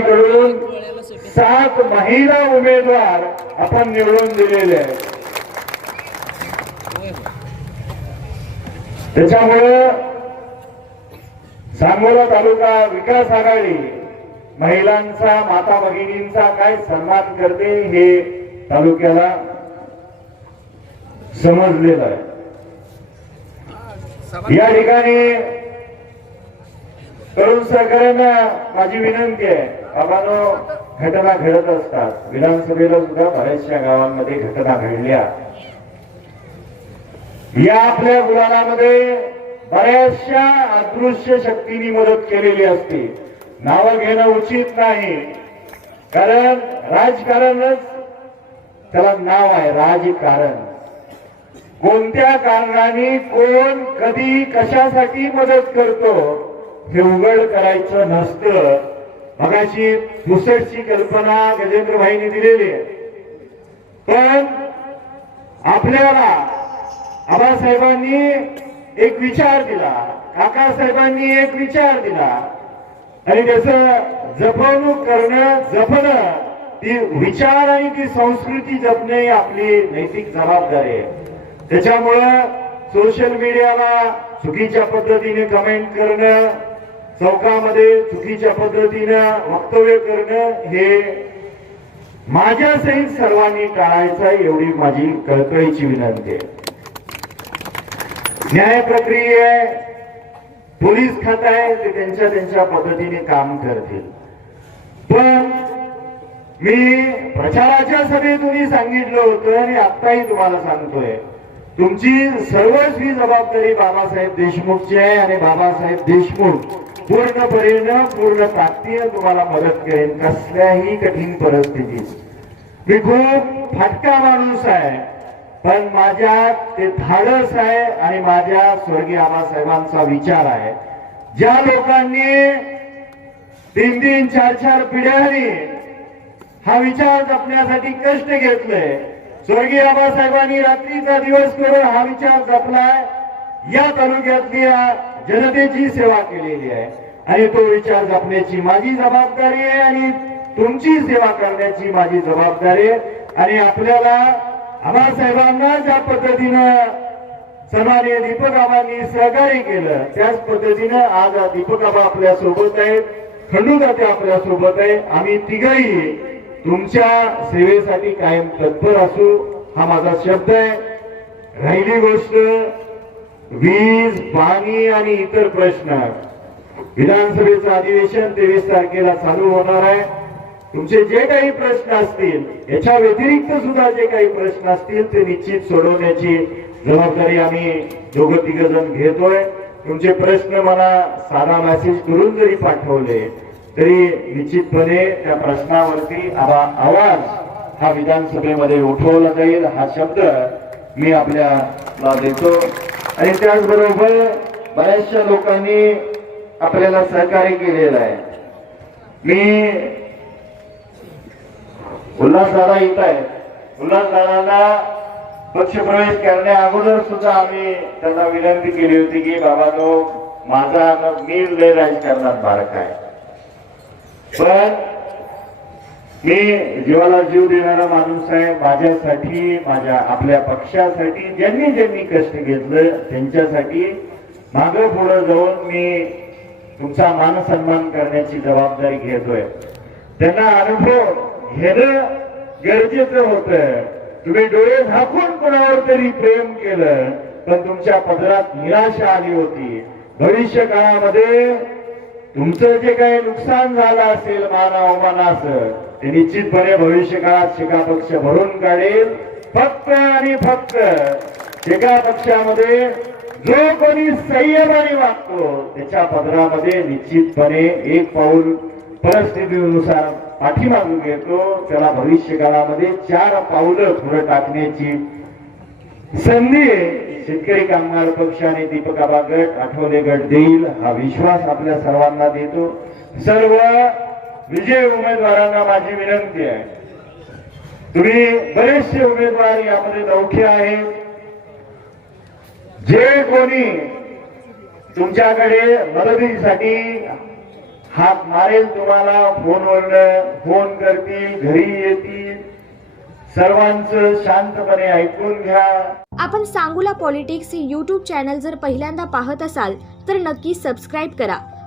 कडून सात महिला उमेदवार आपण निवडून दिलेले आहेत. त्याच्यामुळं सांगोला तालुका विकास आघाडी महिलांचा माता भगिनींचा काय सन्मान करते हे तालुक्याला समजलेलं आहे. या ठिकाणी तरुण सहकार्यांना माझी विनंती आहे बाबांनो घटना घडत असतात. विधानसभेला सुद्धा बऱ्याचशा गावांमध्ये घटना घडल्या. या आपल्या गुलालामध्ये बऱ्याचशा अदृश्य शक्तींनी मदत केलेली असते. नावं घेणं उचित नाही. कारण राजकारणच त्याला नाव आहे राजकारण. कोणत्या कारणाने कोण कधी कशासाठी मदत करतो? हे उघड करायचं नसतं. मगाशी दुसऱ्याची कल्पना गजेंद्रभाईने दिलेली आहे. पण आपल्याला आबासाहेबांनी एक विचार दिला काकासाहेबांनी एक विचार दिला. आणि त्याच जपवणूक करणं जपणं ती विचार आणि ती संस्कृती जपणे ही आपली नैतिक जबाबदारी आहे. त्याच्यामुळं सोशल मीडियाला चुकीच्या पद्धतीने कमेंट करणं चौकामध्ये चुकीच्या पद्धतीनं वक्तव्य करणं हे माझ्या सहित सर्वांनी टाळायचं एवढी माझी कळकळीची विनंती आहे. न्याय प्रक्रिया आहे पोलीस खात आहे ते त्यांच्या त्यांच्या पद्धतीने काम करतील. पण मी प्रचाराच्या सभेतूनही सांगितलं होतं आणि आत्ताही तुम्हाला सांगतोय तुमची सर्वच ही जबाबदारी बाबासाहेब देशमुखची आहे आणि बाबासाहेब देशमुख पूर्णपणे पूर्ण ताकदीनं तुम्हाला मदत करेन कसल्याही कठीण परिस्थितीत. मी खूप फाटका माणूस आहे पण माझ्या ते धाडस आहे आणि माझ्या स्वर्गीय आबासाहेबांचा विचार आहे. ज्या लोकांनी तीन तीन चार चार पिढ्यांनी हा विचार जपण्यासाठी कष्ट घेतले स्वर्गीय आबासाहेबांनी रात्रीचा दिवस करून हा विचार जपलाय या तालुक्यातल्या जनतेची सेवा केलेली आहे. आणि तो विचार जपण्याची माझी जबाबदारी आहे आणि तुमची सेवा करण्याची माझी जबाबदारी आहे. आणि आपल्याला आबासाहेबांना ज्या पद्धतीनं सन्मान्य दीपक आबांनी सहकार्य केलं त्याच पद्धतीनं आज दीपक आबा आपल्यासोबत आहेत खंडूदाते आपल्यासोबत आहे. आम्ही तिघही तुमच्या सेवेसाठी कायम तत्पर असू हा माझा शब्द आहे. राहिली गोष्ट. वीज पाणी आणि इतर प्रश्न. विधानसभेचं अधिवेशन तेवीस तारखेला चालू होणार आहे. तुमचे जे काही प्रश्न असतील याच्या व्यतिरिक्त सुद्धा जे काही प्रश्न असतील ते निश्चित सोडवण्याची जबाबदारी आम्ही दोघं तिघ जण घेतोय. तुमचे प्रश्न मला साधा मेसेज करून जरी पाठवले तरी निश्चितपणे त्या प्रश्नावरती आवाज हा विधानसभेमध्ये उठवला जाईल. हा शब्द मी आपल्याला देतो. आणि त्याचबरोबर बऱ्याचशा लोकांनी आपल्याला सहकार्य केलेलं आहे. मी उल्हासदादा येत आहे. उल्हासदादांना पक्षप्रवेश करण्या अगोदर सुद्धा आम्ही त्यांना विनंती केली होती की बाबा तो माझा मी लय राजकारणात बारक आहे. पण मी जीवाला जीव देणारा माणूस आहे. माझ्यासाठी माझ्या आपल्या पक्षासाठी ज्यांनी ज्यांनी कष्ट घेतलं त्यांच्यासाठी माग पुढं जाऊन मी तुमचा मान सन्मान करण्याची जबाबदारी घेतोय. त्यांना अनुभव घेणं गरजेचं होतं. तुम्ही डोळे झाकून कोणावर तरी प्रेम केलं पण तुमच्या पदरात निराशा आली होती. भविष्य काळामध्ये तुमचं जे काही नुकसान झालं असेल मान अवमानाचं निश्चितपणे भविष्य काळात शिका पक्ष भरून काढेल. फक्त आणि फक्त शिका पक्षामध्ये जो कोणी संयमाने वागतो त्याच्या पदरामध्ये निश्चितपणे एक पाऊल परिस्थितीनुसार पाठीमागून घेतो. त्याला भविष्य काळामध्ये चार पावलं पुढे टाकण्याची संधी शेतकरी कामगार पक्ष आणि दीपक गट आठवले गट देईल. हा विश्वास आपल्या सर्वांना देतो. सर्व विजय उमेदवारांना माझी विनंती आहे. तुम्ही बरेचसे उमेदवार यामध्ये नौखे आहेत. जे कोणी तुमच्याकडे मदतीसाठी हात मारेल तुम्हाला फोनवर फोन करतील घरी येतील. सर्वांचं शांतपणे ऐकून घ्या. आपण सांगूला पॉलिटिक्स हे यूट्यूब चॅनल जर पहिल्यांदा पाहत असाल तर नक्की सबस्क्राईब करा.